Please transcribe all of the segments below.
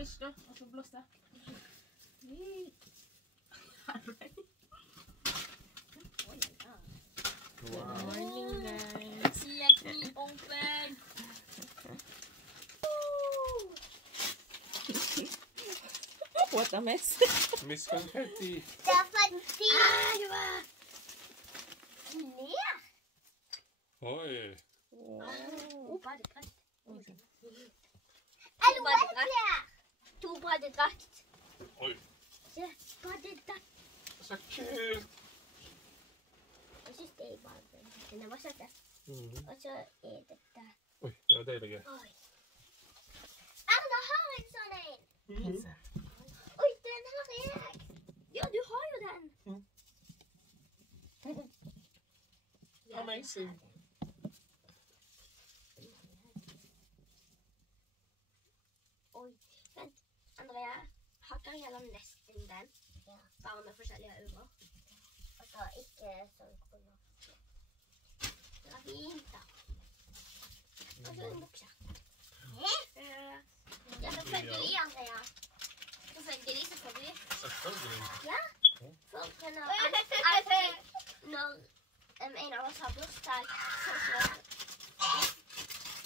wish da, og så blåste jeg. Good morning, guys. Let me open. What a mess. Miss Confetti. Det er fordi det var ler. Oi. Badedrakt. Eller badedrakt. To badedrakt. Oi. Badedrakt. Så kult. Jeg synes det er badedrakt. Den var søttest. Og så er dette. Oi, det var deilig. Oi. Erna har en sånn en. Oi, den har jeg. Ja, du har jo den. Amazing. Oi, vent. Andrea, hakker gjennom nesten den. Ja. Bare med forskjellige ører. Og så ikke sånn kroner. Det var fint da. Og så en bukse. Ja, selvfølgelig, Andrea. Selvfølgelig. Selvfølgelig. Ja, for når en av oss har bursdag,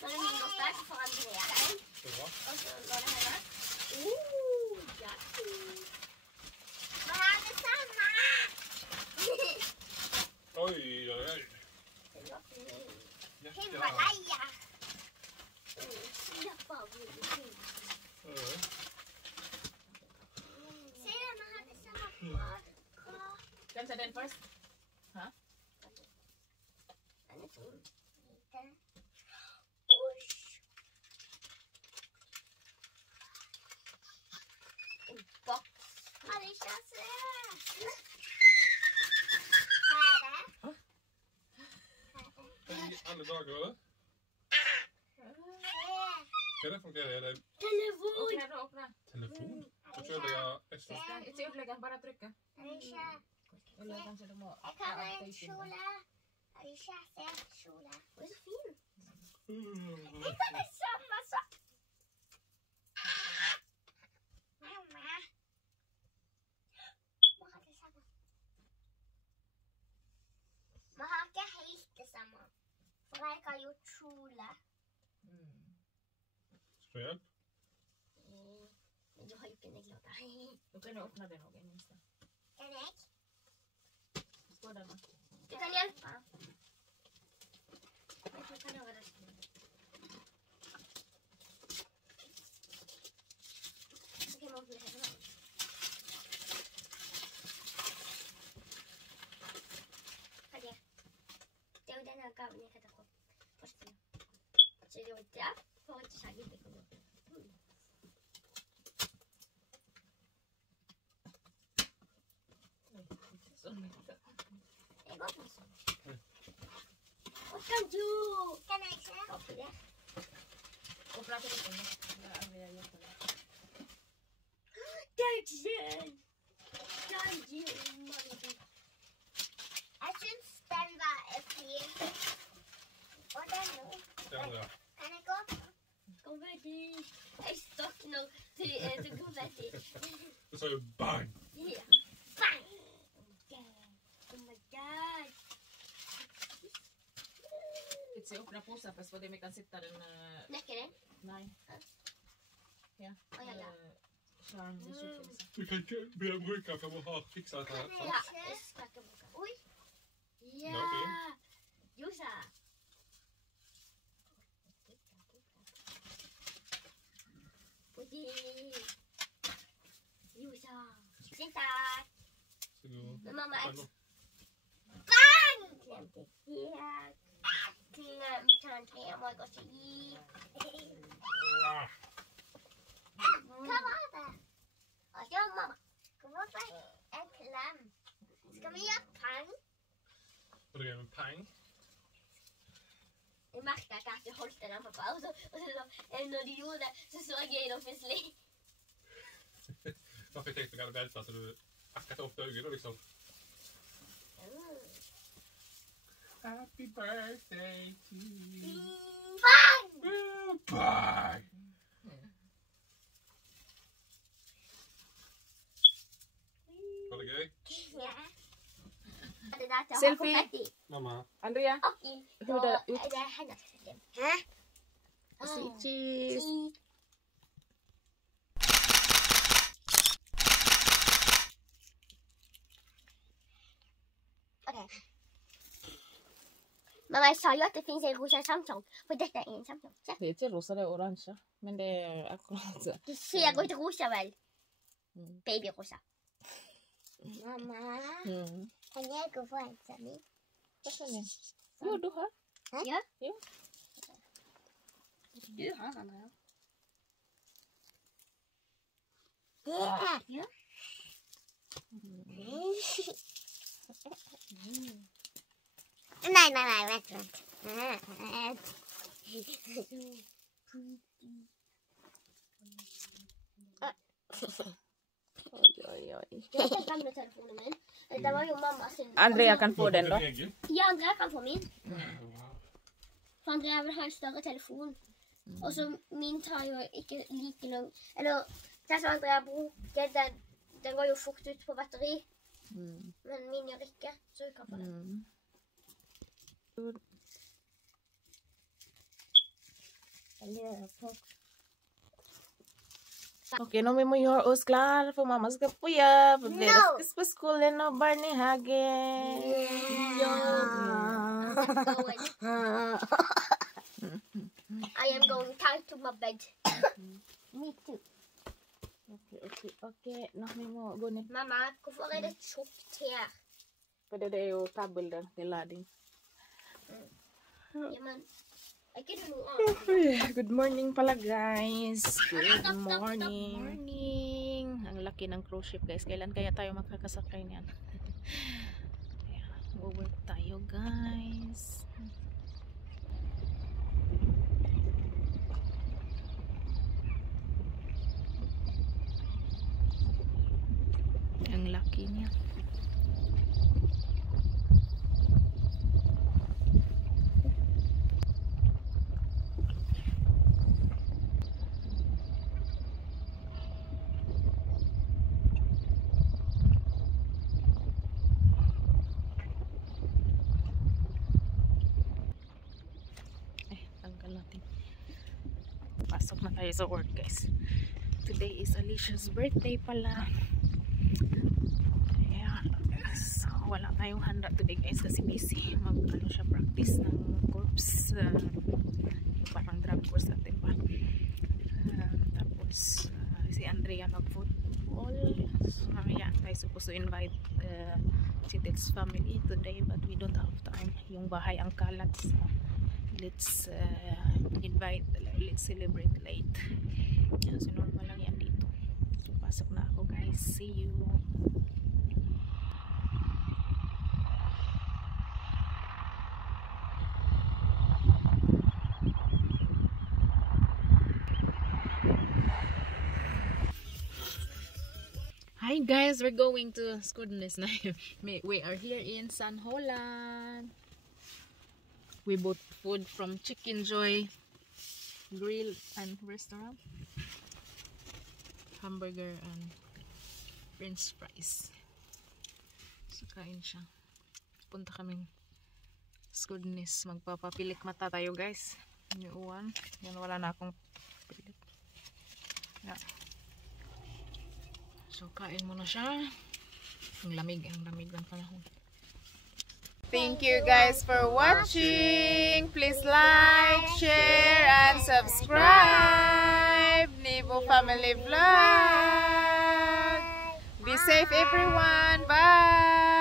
når det er min bursdag, så får Andrea en. Og så når det henne. Ja. Hva er det samme? Oi, oi, oi. Det var fin. Ja. Himalaya. Slapp av. Se, vi har det samme. Hvem tar den først? Hæ? Den er fin. Liten. Oi. En boks. Alysha, se. Hva er det? Alle dager, eller? Hva er det for noe? Er det Telefon. Åpne. telefon? Så kjører jeg ekstra. Ikke utlegge, bare trykke. Alysha, Eller kanskje du må... jeg kan ha en kjole. Alysha, se kjole. Oi, så fin. Jeg kan det samme så. Mamma. Vi har det samme. Vi har ikke helt det samme. For jeg har jo kjole. Skal jeg hjelpe? Men du har jo ikke negler. Du kan jo åpne den også, minst. Kan jeg? Står der nå. Du kan hjelpe. Jeg tror kan gjøre det. Ok, må åpne her nå. Hva er det? Det er jo denne gaven jeg kan ta på først. Så det er jo der, for ikke skjegget det kommer opp. Jeg åpner sånn. Og kan du? Kan jeg se? Oppi det. Åpne trykken nå. Da er vi hjelper deg. Dagen! Dagen, mamma. Jeg synes den var fin. Og den nå. Ja. Kan jeg åpne? Konfetti. Jeg stakk nå til konfetti. Du sa jo bang! Ja. Bang! Oh my god. Ikke åpne posen først, fordi vi kan sitte den... Knekker den? Nei. Ja. Ja. Skjerm i kjøkken. Du kan ikke begynne å bruke for å ha fikset dette her. Ja, sant? jeg skal ikke bruke. Oi. Nå, Ja. fin. Josa. Fordi. Josa. Tusen takk. Så god. Men mamma, Ja, nå. bang! Glemte helt. Glemte han tre, må jeg også gi. Ah. Hva var det? Ja, mamma. Hvorfor fikk en klem? Skal vi gjøre pang? Og det er med peng. Jeg merket ikke at jeg holdt den her, pappa. Og så når de gjorde det, så så jeg det plutselig. Da fikk jeg tenkt meg å vente til du akkurat åpnet øynene, liksom. Happy birthday to you. Bang! Bang! till Selfie. confetti. Mamma. Andrea, Okej, då Hur där är det hennes film. cheese. Okej. Mamma, jag sa ju att det finns en rosa Samsung. För detta är en Samsung. Så. Det är inte rosa, det är orange. Men det är akkurat så. Det ser ut rosa väl? Mm. Babyrosa. Mamma, Mm. kan jag gå på en sån? Jo, du har. Ja. Jo. Du har Andrea. Ja. Nej, vänta. Oj. Jag ska ta med telefonen min. Det var ju mamma sin. Andrea kan få den då. Ja, Andrea kan få min. För Andrea vill ha en större telefon. Och så min tar ju inte lika lång. Eller, det som Andrea brukar, den går ju fort ut på batteri. Mm. Men min gör inte, så vi kan få den. Mm. Okej, nu må göra oss klar för mamma ska få jobb. Vi ska på skolan och Barney Hagen. I am going tight to my bed. Me too. Okej. Nu må gå ner. Mamma, varför är det tjockt här? För det är ju kabel där till laddning. Ja, men jag kan nog Good morning pala guys. Good morning. Ang laki ng cruise ship guys. Kailan kaya tayo makakasakay niyan? Mag-work tayo guys. Ang laki niya. Pasok na tayo sa work guys. Today is Alysha's birthday pala. Kaya so, wala tayong handa today guys kasi busy. Mag-ano siya practice ng corps. Parang drum course natin pa. Tapos si Andrea mag-football. So yeah, tayo supposed to invite Chitel's family today but we don't have time. Yung bahay ang kalat. So, let's celebrate late. So normal lang yan dito. So pasok na ako guys. See you. Hi guys, we're going to skudeneshavn. We are here in San Holland. We bought food from Chicken Joy Grill and Restaurant. Hamburger and French fries. So kain siya. Punta kaming Skudenes. Magpapapilik mata tayo guys. Yung uwan. Yan, wala na akong pilik. Yeah. So kain muna siya. Ang lamig ng panahon. Thank you guys for watching. Please like, share, and subscribe. Nebo Family Vlog. Be safe everyone. Bye.